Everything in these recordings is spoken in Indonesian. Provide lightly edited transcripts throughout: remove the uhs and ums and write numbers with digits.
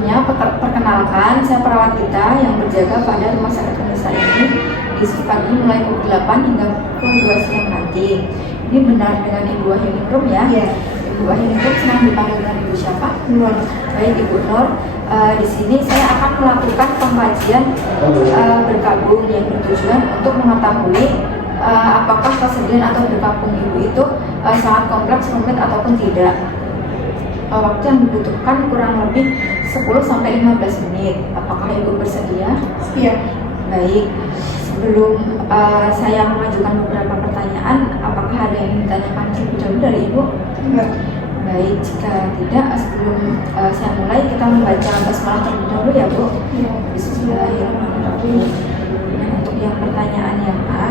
Sebelumnya, perkenalkan, saya perawat kita yang berjaga pada Rumah Sakit Unesa ini di pagi mulai pukul 8 hingga pukul 2 siang nanti. Ini benar dengan Ibu Wahyuningrum ya? Iya. Ibu Wahyuningrum senang dipanggil dengan Ibu siapa? Nur. Baik, Ibu Nur. Di sini saya akan melakukan pembagian bergabung yang bertujuan untuk mengetahui apakah kesedihan atau bergabung Ibu itu sangat kompleks, rumit ataupun tidak. Waktu yang dibutuhkan kurang lebih 10-15 menit. Apakah Ibu bersedia? Iya. Baik. Sebelum saya mengajukan beberapa pertanyaan, apakah ada yang ditanyakan terlebih dahulu dari Ibu? Enggak. Baik, jika tidak, sebelum saya mulai, kita membaca basmalah terlebih dahulu ya Bu. Iya. Bismillahirrahmanirrahim. Nah, untuk yang pertanyaan yang A,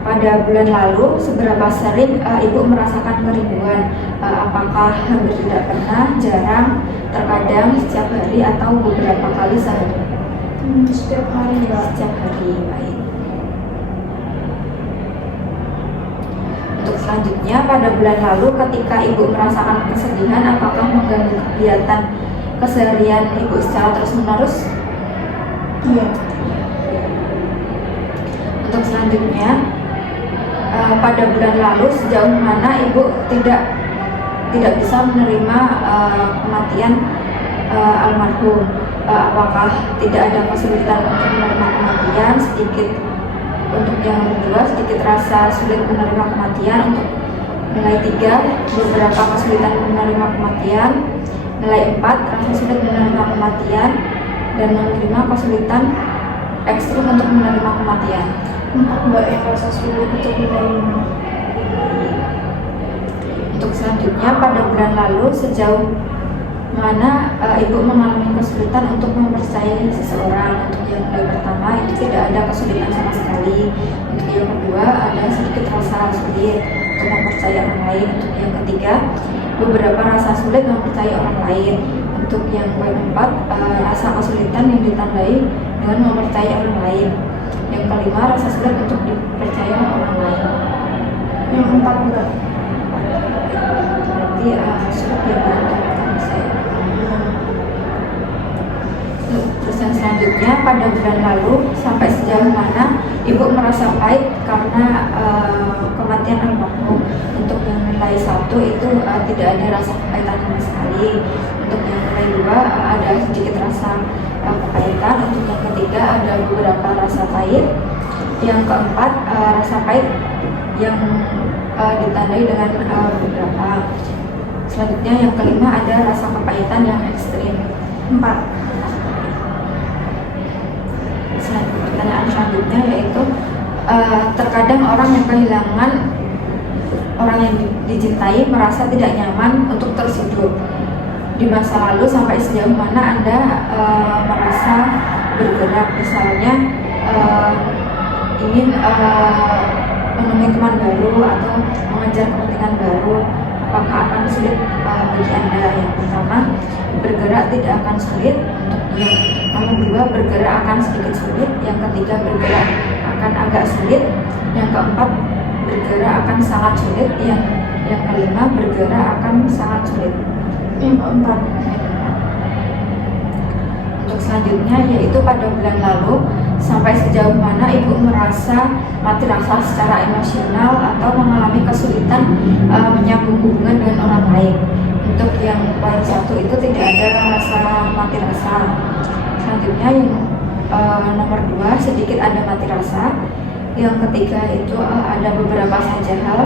pada bulan lalu, seberapa sering Ibu merasakan kerinduan? Apakah hampir tidak pernah, jarang, terkadang, setiap hari, atau beberapa kali sehari? Setiap hari Mbak. Setiap hari, baik. Untuk selanjutnya, pada bulan lalu ketika Ibu merasakan kesedihan, apakah mengganggu kegiatan keseharian Ibu secara terus-menerus? Iya. Untuk selanjutnya, pada bulan lalu sejauh mana Ibu tidak bisa menerima kematian almarhum? Apakah tidak ada kesulitan untuk menerima kematian? Sedikit. Untuk yang kedua, sedikit rasa sulit menerima kematian. Untuk nilai 3, beberapa kesulitan menerima kematian. Nilai 4, rasa sulit menerima kematian dan menerima kesulitan ekstrim untuk menerima kematian. Mbak, yang rasa sulit untuk menerima. Untuk selanjutnya, pada bulan lalu sejauh mana Ibu mengalami kesulitan untuk mempercayai seseorang? Untuk yang pertama itu tidak ada kesulitan sama sekali. Untuk yang kedua ada sedikit rasa sulit untuk mempercayai orang lain. Untuk yang ketiga beberapa rasa sulit mempercayai orang lain. Untuk yang keempat rasa kesulitan yang ditandai dengan mempercayai orang lain. Yang kelima rasa sulit untuk dipercaya orang lain. Yang empat Mbak. Berarti sulit ya untuk saya. Terus yang selanjutnya, pada bulan lalu sampai sejauh mana Ibu merasa pahit karena kematian almarhum? Untuk yang nilai 1 itu tidak ada rasa kepahitan sama sekali. Untuk yang nilai 2 ada sedikit rasa kepahitan. Untuk yang ketiga ada beberapa rasa pahit. Yang keempat rasa pahit yang ditandai dengan beberapa. Selanjutnya yang kelima ada rasa kepahitan yang ekstrim. 4. Pertanyaan selanjutnya yaitu terkadang orang yang kehilangan orang yang dicintai merasa tidak nyaman untuk terus hidup. Di masa lalu sampai sejauh mana Anda merasa bergerak, misalnya ingin menemui teman baru atau mengejar kepentingan baru, apakah akan sulit bagi Anda? Yang pertama, bergerak tidak akan sulit. Untuk yang kedua, bergerak akan sedikit sulit. Yang ketiga, bergerak akan agak sulit. Yang keempat, bergerak akan sangat sulit. Yang kelima, bergerak akan sangat sulit. Yang keempat. Untuk selanjutnya yaitu pada bulan lalu sampai sejauh mana Ibu merasa mati rasa secara emosional atau mengalami kesulitan menyambung hubungan dengan orang lain. Untuk yang poin 1 itu tidak ada rasa mati rasa. Selanjutnya yang nomor 2 sedikit ada mati rasa. Yang ketiga itu ada beberapa saja hal.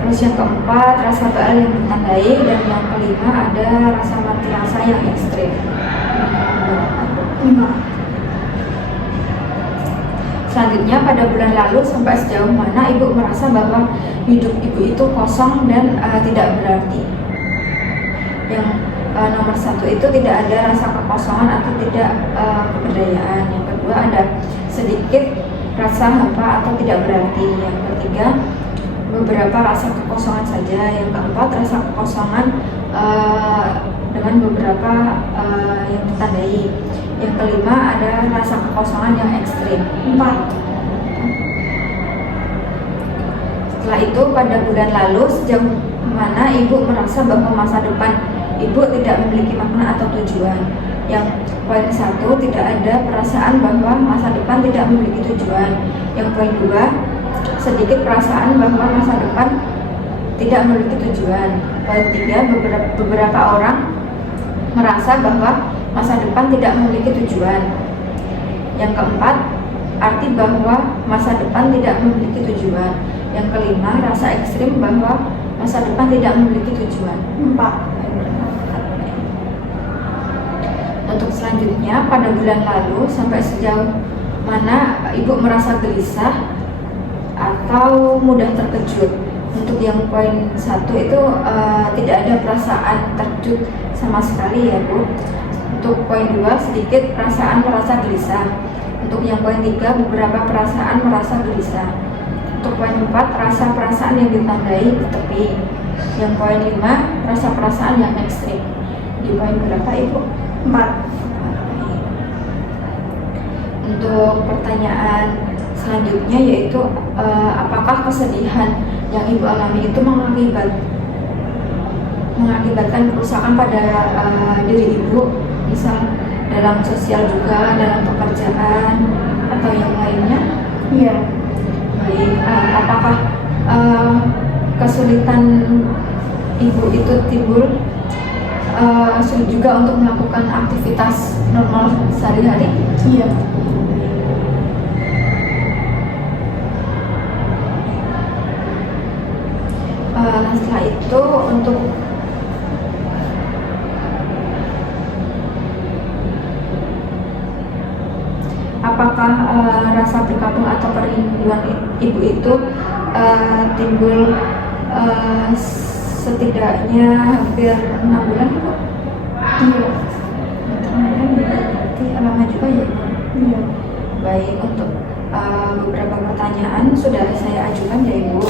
Terus yang keempat rasa baal yang ditandai, dan yang kelima ada rasa mati rasa yang ekstrim. 5. Selanjutnya pada bulan lalu sampai sejauh mana Ibu merasa bahwa hidup Ibu itu kosong dan tidak berarti. Yang nomor 1 itu tidak ada rasa kekosongan atau tidak keberdayaan. Yang kedua ada sedikit rasa hampa atau tidak berarti. Yang ketiga beberapa rasa kekosongan saja. Yang keempat rasa kekosongan dengan beberapa yang ditandai. Yang kelima ada rasa kekosongan yang ekstrim. 4. Setelah itu pada bulan lalu sejauh mana ibu merasa bahwa masa depan ibu tidak memiliki makna atau tujuan. Yang poin 1, tidak ada perasaan bahwa masa depan tidak memiliki tujuan. Yang poin 2, sedikit perasaan bahwa masa depan tidak memiliki tujuan. Poin 3, beberapa orang merasa bahwa masa depan tidak memiliki tujuan. Yang keempat, arti bahwa masa depan tidak memiliki tujuan. Yang kelima, rasa ekstrim bahwa masa depan tidak memiliki tujuan. 4. Untuk selanjutnya, pada bulan lalu sampai sejauh mana ibu merasa gelisah atau mudah terkejut. Untuk yang poin 1 itu tidak ada perasaan terkejut sama sekali ya Bu. Untuk poin 2, sedikit perasaan merasa gelisah. Untuk yang poin 3, beberapa perasaan merasa gelisah. Untuk poin 4, rasa perasaan yang ditandai tepi. Yang poin 5, rasa perasaan yang ekstrim. Di poin berapa Ibu? 4. Untuk pertanyaan selanjutnya yaitu apakah kesedihan yang ibu alami itu mengakibatkan kerusakan pada diri ibu, misal dalam sosial juga, dalam pekerjaan atau yang lainnya? Iya. Baik, apakah kesulitan ibu itu timbul sulit juga untuk melakukan aktivitas normal sehari-hari? Iya. Setelah itu untuk apakah rasa berkabung atau kerinduan ibu itu timbul setidaknya hampir 6 bulan Ibu? Iya. Berarti lama juga ya Ibu? Iya. Baik, untuk beberapa pertanyaan sudah saya ajukan ya Ibu.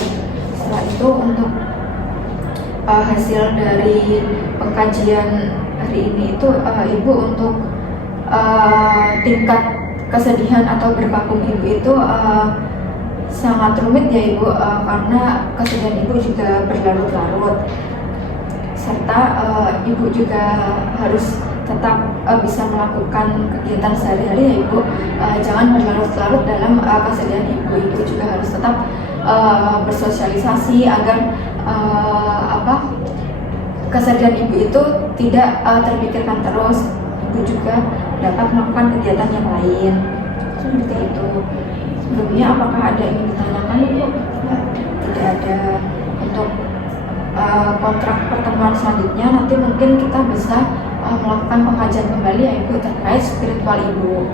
Setelah itu untuk hasil dari pengkajian hari ini itu Ibu untuk tingkat kesedihan atau berkabung ibu itu sangat rumit ya Ibu, karena kesedihan ibu juga berlarut-larut, serta ibu juga harus tetap bisa melakukan kegiatan sehari-hari ya Ibu. Jangan berlarut-larut dalam kesedihan ibu. Ibu juga harus tetap bersosialisasi agar kesedihan ibu itu tidak terpikirkan terus. Ibu juga dapat melakukan kegiatan yang lain seperti itu. Sebelumnya apakah ada yang ditanyakan Ibu? Tidak ada. Untuk kontrak pertemuan selanjutnya nanti mungkin kita bisa melakukan pengkajian kembali ya Ibu terkait spiritual Ibu.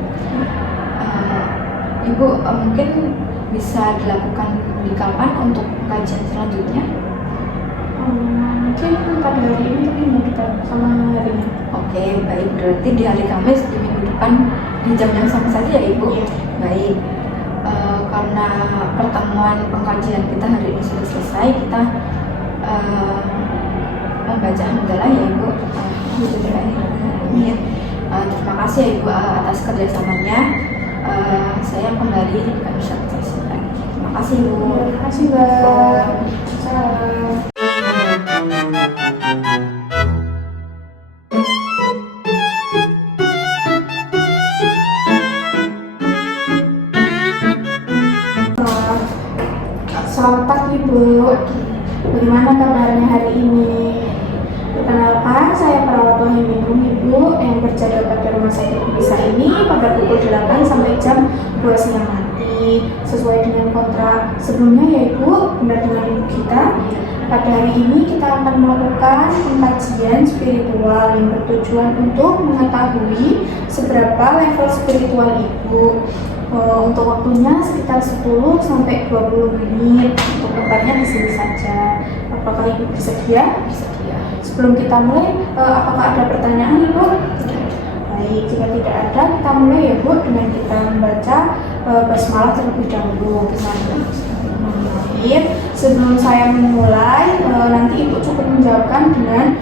Ibu mungkin bisa dilakukan di kapan untuk kajian selanjutnya? Mungkin pada hari ini tapi mau kita sama harinya. Oke, baik, berarti di hari Kamis di minggu depan di jam yang sama saja ya Ibu? Iya. Baik, karena pertemuan pengkajian kita hari ini sudah selesai, kita membaca hamdalah ya Ibu. Alhamdulillahirrahmanirrahim. Terima kasih ya Ibu atas kerjasamanya. Saya kembali ke Ustaz Terima kasih Ibu. Terima kasih Mbak. Salam. Selamat pagi Bu. Bagaimana kabarnya hari ini? Perkenalkan, saya perawat Wahiminum Ibu yang berjaga pada rumah sakit bisa ini pada pukul 8 sampai jam 2 siang nanti sesuai dengan kontrak sebelumnya ya Ibu. Benar dengan Ibu kita. Pada hari ini kita akan melakukan pengkajian spiritual yang bertujuan untuk mengetahui seberapa level spiritual Ibu. Untuk waktunya sekitar 10 sampai 20 menit. Untuk tempatnya di sini saja. Apakah Ibu bersedia? Bersedia. Sebelum kita mulai, apakah ada pertanyaan Ibu? Baik, jika tidak ada, kita mulai ya Bu dengan kita membaca basmalah terlebih dahulu. Baik, sebelum saya memulai, nanti Ibu cukup menjawabkan dengan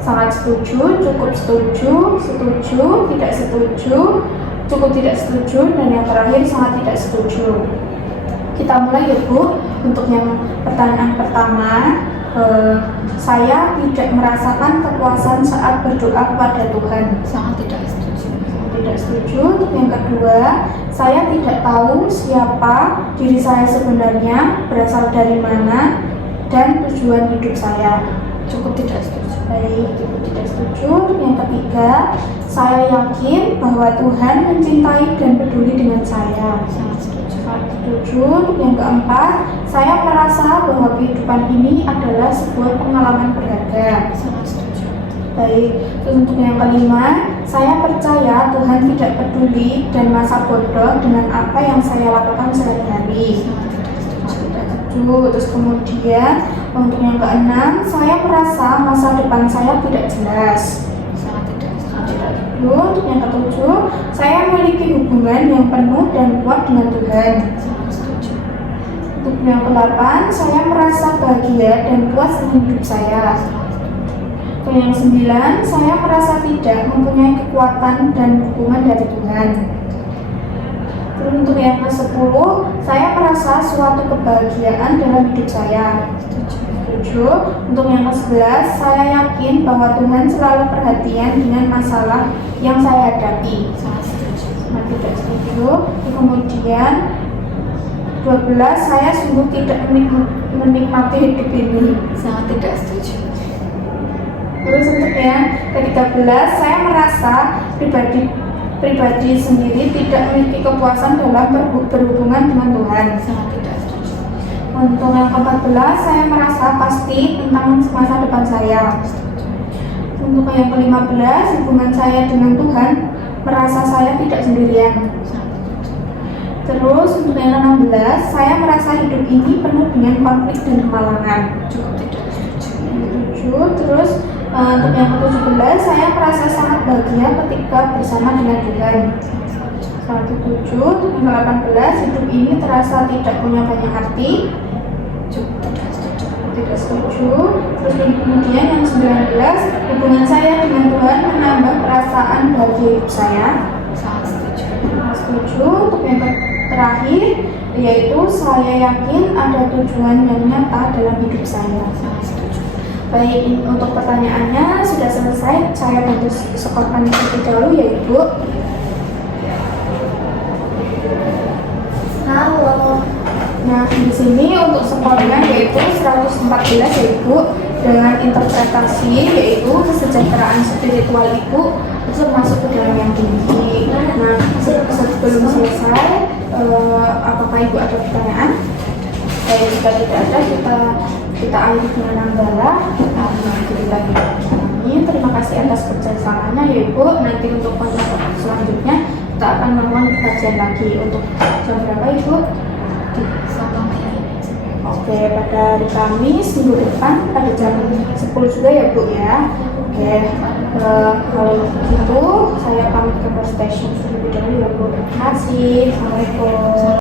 sangat setuju, cukup setuju, setuju, tidak setuju, cukup tidak setuju, dan yang terakhir sangat tidak setuju. Kita mulai ya Bu. Untuk yang pertanyaan pertama, saya tidak merasakan kepuasan saat berdoa kepada Tuhan. Sangat tidak setuju. Tidak setuju. Untuk yang kedua, saya tidak tahu siapa diri saya sebenarnya, berasal dari mana, dan tujuan hidup saya. Cukup tidak setuju. Baik, cukup tidak setuju. Untuk yang ketiga, saya yakin bahwa Tuhan mencintai dan peduli dengan saya. Sangat setuju. Sangat setuju. Untuk yang keempat, saya merasa bahwa kehidupan ini adalah sebuah pengalaman berharga. Sangat setuju. Baik, terus untuk yang kelima, saya percaya Tuhan tidak peduli dan masa bodoh dengan apa yang saya lakukan sehari-hari. Sangat tidak setuju. Tidak setuju. Terus kemudian untuk yang keenam, saya merasa masa depan saya tidak jelas. Sangat tidak setuju. Tidak setuju. Untuk yang ketujuh, saya memiliki hubungan yang penuh dan kuat dengan Tuhan. Sangat setuju. Untuk yang kedelapan, saya merasa bahagia dan puas dengan hidup saya. Untuk yang sembilan, saya merasa tidak mempunyai kekuatan dan dukungan dari Tuhan. Terus untuk yang ke-10, saya merasa suatu kebahagiaan dalam hidup saya. Setuju. Untuk yang ke-11, saya yakin bahwa Tuhan selalu perhatian dengan masalah yang saya hadapi. Sangat setuju. Sangat tidak setuju. Kemudian 12, saya sungguh tidak menikmati hidup ini. Sangat tidak setuju. Terus untuk yang ke-13, saya merasa pribadi sendiri tidak memiliki kepuasan dalam berhubungan dengan Tuhan. Sangat tidak setuju. Untuk yang ke-14, saya merasa pasti tentang masa depan saya. Untuk yang ke-15, hubungan saya dengan Tuhan merasa saya tidak sendirian. Terus untuk yang ke-16, saya merasa hidup ini penuh dengan konflik dan kemalangan. Cukup tidak setuju. Terus untuk yang ke-17, saya merasa sangat bahagia ketika bersama dengan Tuhan. Sangat setuju. Untuk yang ke-18, hidup ini terasa tidak punya banyak arti. Cukup tidak setuju. Tidak setuju. Terus kemudian yang 19, hubungan saya dengan Tuhan menambah perasaan bahagia hidup saya. Sangat setuju. Sangat setuju. Untuk yang terakhir, yaitu saya yakin ada tujuan yang nyata dalam hidup saya. Sangat setuju. Baik, untuk pertanyaannya sudah selesai. Saya bantu skorkan terlebih dahulu ya Ibu. Halo. Nah, di sini untuk skornya yaitu 114 ya Ibu, dengan interpretasi yaitu kesejahteraan spiritual Ibu itu masuk ke dalam yang tinggi. Nah, sebelum selesai, apakah Ibu ada pertanyaan? Baik, jika tidak ada, kita akhiri dengan hamdalah. Terima kasih atas kerjasamanya ya Ibu. Nanti untuk konten selanjutnya kita akan melakukan kajian lagi. Untuk jam berapa Ibu? Oke, pada hari Kamis minggu depan pada jam 10 juga ya Bu ya. Oke, kalau begitu saya pamit ke station terlebih dahulu ya Bu. Terima kasih. Assalamualaikum.